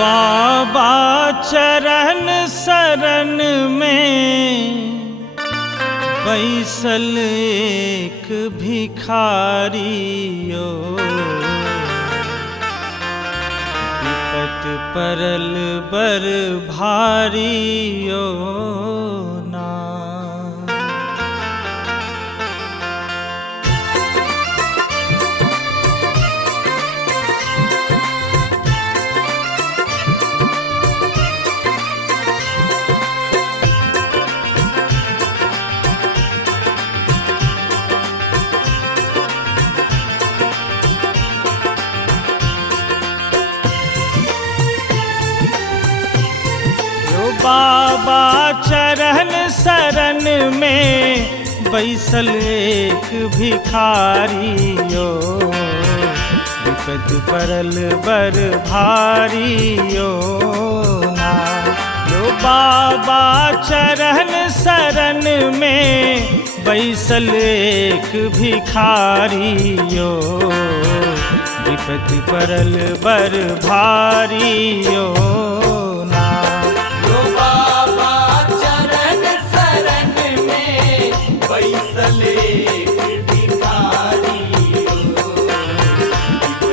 बाबा चरण शरण में बैसल एक भिखारियो, विपत परल बर भारियो ना। बाबा चरण शरण में बैसल एक भिखारियो, विपत परल बर भारियो ना। यो बाबा चरण शरण में बैसल एक भिखारियो, विपत परल बर भारियो ना। बैसल एक भिखारियो,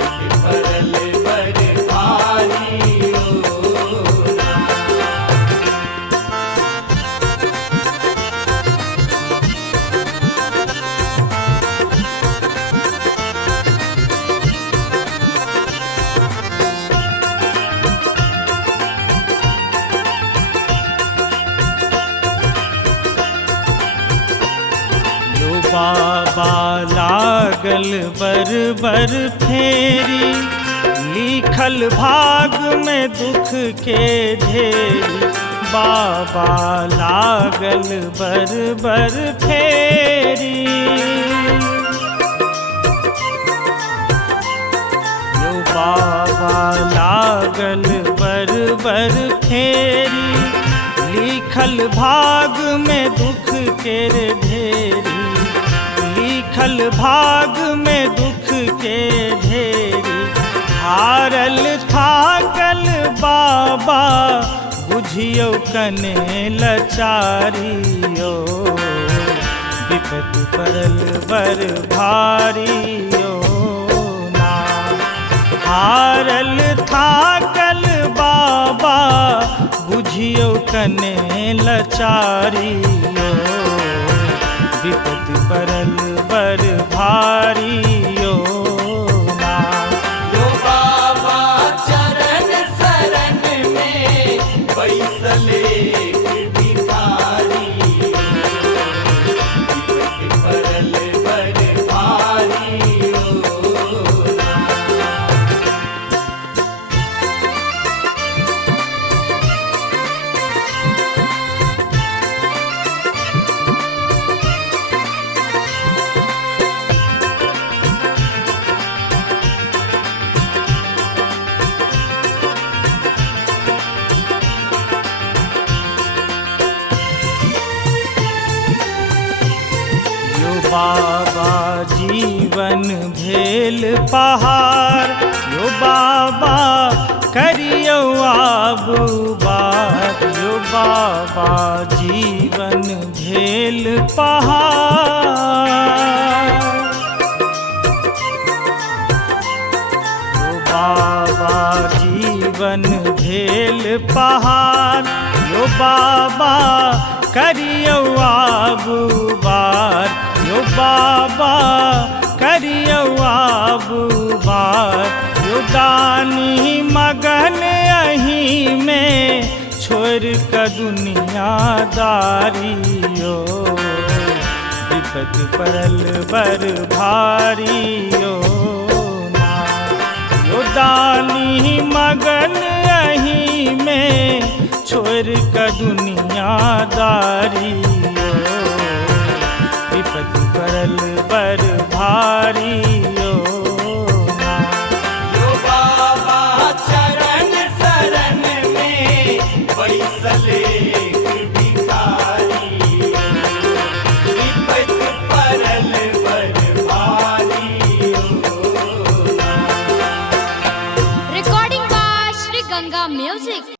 विपत परल बर भारियो ना। बाबा लागल बर बर फेरी, लिखल भाग में दुख के ढेरी। बाबा लागल बर बर फेरी, यो बाबा लागल बर बर फेरी, लिखल भाग में दुख के ढेरी। लिखल भाग में दुख के ढेरी, हारल थाकल बाबा बुझियो कने लचारियो, विपत परल बर भारियो ना। हारल थाकल बाबा बुझियो कने लचारियो, विपत परल बर भारियो ना। यो बाबा चरण शरण में बैसल एक भिखारियो, विपत परल बर भारियो ना। बाबा जीवन भेल पहाड़, यो बाबा करियो आबू बात। यो बाबा जीवन भेल पहाड़, यो बाबा जीवन भेल पहाड़। यो बाबा करियो आबू बार, यो बाबा करियो आबू बार। यो दानी मगन अहीं में छोड़ क दुनियादारियो, विपत परल बर भारियो ना। यो दानी मगन अहीं में छोड़ क दुनियादारियो, विपत परल बर भारियो ना। यो बाबा चरण शरण में बैसल एक भिखारियो, विपत परल बर भारियो ना। Recording by Shri Ganga music.